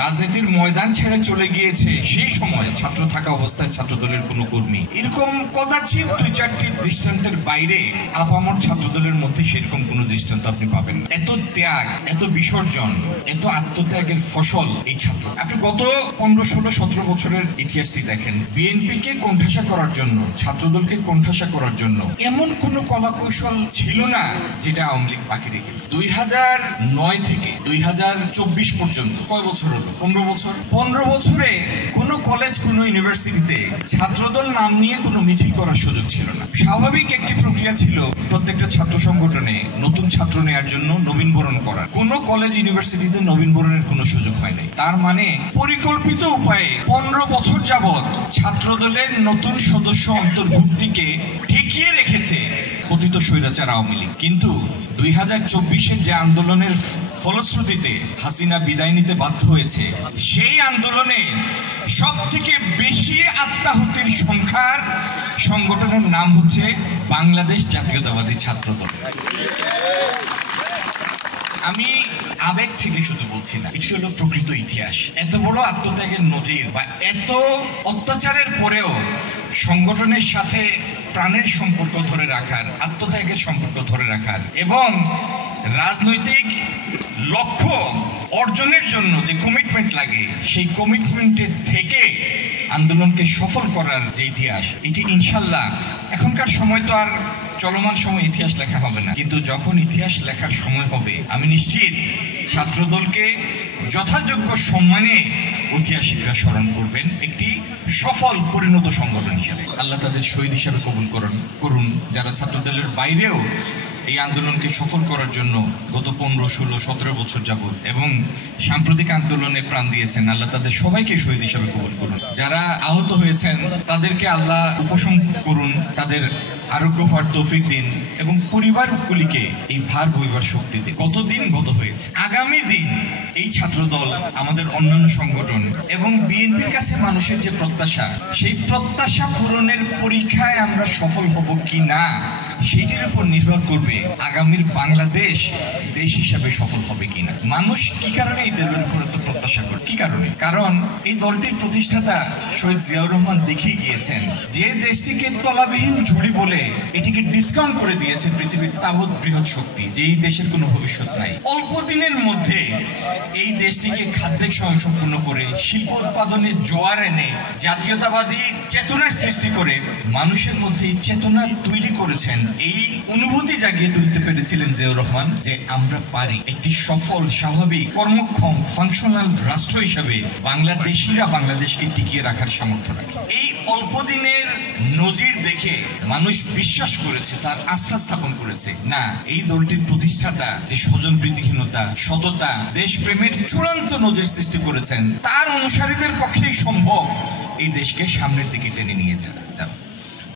রাজনীতির ময়দান ছেড়ে চলে গিয়েছে সেই সময় ছাত্র থাকা অবস্থায় ছাত্রদলের কোনো কর্মী, এরকম কদাচিৎ দুই চারটি দৃষ্টান্তের বাইরে আপামর ছাত্রদলের মধ্যে সেরকম কোনো দৃষ্টান্ত আপনি পাবেন না। এত ত্যাগ, এত বিসর্জন, এত আত্মত্যাগের ফসল এই ছাত্র। আপনি গত 15, 16, 17 বছরের ইতিহাসটি দেখেন, বিএনপিকে কোণঠাসা করার জন্য, ছাত্রদলকে কোণঠাসা করার জন্য এমন কোনো কলাকৌশল ছিল না যেটা আওয়ামী লীগ বাকি রেখেছে। 2009 থেকে 2024 পর্যন্ত কয় বছর হলো? 15 বছর। 15 বছরে কোনো কলেজ, কোনো ইউনিভার্সিটিতে ছাত্রদল নাম নিয়ে কোনো মিছিল করার সুযোগ ছিল না। স্বাভাবিক একটি প্রক্রিয়া ছিল প্রত্যেকটা ছাত্র সংগঠনে নতুন ছাত্র নেওয়ার জন্য নবীনবরণ করার। কোনো কলেজ, ইউনিভার্সিটিতে নবীনবরণের কোনো সুযোগ হয় নাই। তার মানে পরিকল্পিত উপায়ে 15 বছর যাবৎ ছাত্রদলের নতুন সদস্য অন্তর্ভুক্তিকে ঠেকিয়ে রেখেছে পতিত স্বৈরাচার আওয়ামী লীগ। কিন্তু 2024-এর যে আন্দোলনের ফলশ্রুতিতে হাসিনা বিদায় নিতে বাধ্য হয়েছে, সেই আন্দোলনে সব থেকে বেশি আত্মাহুতির সংখ্যার সংগঠনের নাম হচ্ছে বাংলাদেশ জাতীয়তাবাদী ছাত্রদল। আমি আবেগ থেকে শুধু বলছি না, এটি হলো প্রকৃত ইতিহাস। এত বড় আত্মত্যাগের নজির বা এত অত্যাচারের পরেও সংগঠনের সাথে প্রাণের সম্পর্ক ধরে রাখার, আত্মত্যাগের সম্পর্ক ধরে রাখার এবং রাজনৈতিক লক্ষ্য অর্জনের জন্য যে কমিটমেন্ট লাগে, সেই কমিটমেন্টের থেকে আন্দোলনকে সফল করার যে ইতিহাস, এটি ইনশাল্লাহ এখনকার সময় তো আর চলমান সময় ইতিহাস লেখা হবে না, কিন্তু যখন ইতিহাস লেখার সময় হবে আমি নিশ্চিত ছাত্রদলকে যথাযোগ্য সম্মানে ঐতিহাসিকরা স্মরণ করবেন একটি সফল পরিণত সংগঠন হিসেবে। আল্লাহ তাদের শহীদ হিসাবে কবুল করুন। যারা ছাত্রদলের বাইরেও এই আন্দোলনকে সফল করার জন্য গত 15, 16, 17 বছর যাবৎ এবং সাম্প্রতিক আন্দোলনে প্রাণ দিয়েছেন, আল্লাহ তাদের সবাইকে শহীদ হিসাবে কবুল করুন। যারা আহত হয়েছেন তাদেরকে আল্লাহ উপশম করুন, তাদের আরোগ্য হওয়ার তৌফিক দিন এবং পরিবারগুলিকে এই ভার বইবার শক্তি দিন। কতদিন গত হয়েছে, আগামী দিন এই ছাত্রদল, আমাদের অন্যান্য সংগঠন এবং বিএনপির কাছে মানুষের যে প্রত্যাশা, সেই প্রত্যাশা পূরণের পরীক্ষায় আমরা সফল হব কি না, সেটির উপর নির্ভর করবে আগামীর বাংলাদেশ দেশ হিসাবে সফল হবে কিনা। মানুষ কি কারণে এই দলের উপর এত প্রত্যাশা করে? কি কারণে? কারণ এই দলটির প্রতিষ্ঠাতা শহীদ জিয়াউর রহমান দেখিয়ে গিয়েছেন যে দেশটিকে তলাবিহীন ঝুড়ি বলে এটিকে ডিসকাউন্ট করে দিয়েছে পৃথিবীর তাবৎ বৃহৎ শক্তি, যে এই দেশের কোনো ভবিষ্যৎ নাই। অল্প দিনের মধ্যে এই দেশটিকে খাদ্যে স্বয়ংসম্পূর্ণ করে শিল্প উৎপাদনের জোয়ার এনে জাতীয়তাবাদী চেতনার সৃষ্টি করে মানুষের মধ্যে এই চেতনা তৈরি করেছেন। এই অনুভূতি জাগিয়ে তুলতে পেরেছিলেন জিয়াউর রহমান যে আমরা পারি। একটি সফল, স্বাভাবিক, কর্মক্ষম, ফাংশনাল রাষ্ট্র হিসাবে বাংলাদেশিরা বাংলাদেশকে টিকিয়ে রাখার সামর্থ্য রাখে। এই অল্প দিনের নজির দেখে মানুষ বিশ্বাস করেছে, তার আস্থা স্থাপন করেছে, না, এই দলটির প্রতিষ্ঠাতা যে স্বজন প্রীতিহীনতা, সততা, দেশপ্রেমের চূড়ান্ত নজির সৃষ্টি করেছেন, তার অনুসারীদের পক্ষেই সম্ভব এই দেশকে সামনের দিকে টেনে নিয়ে যাওয়া।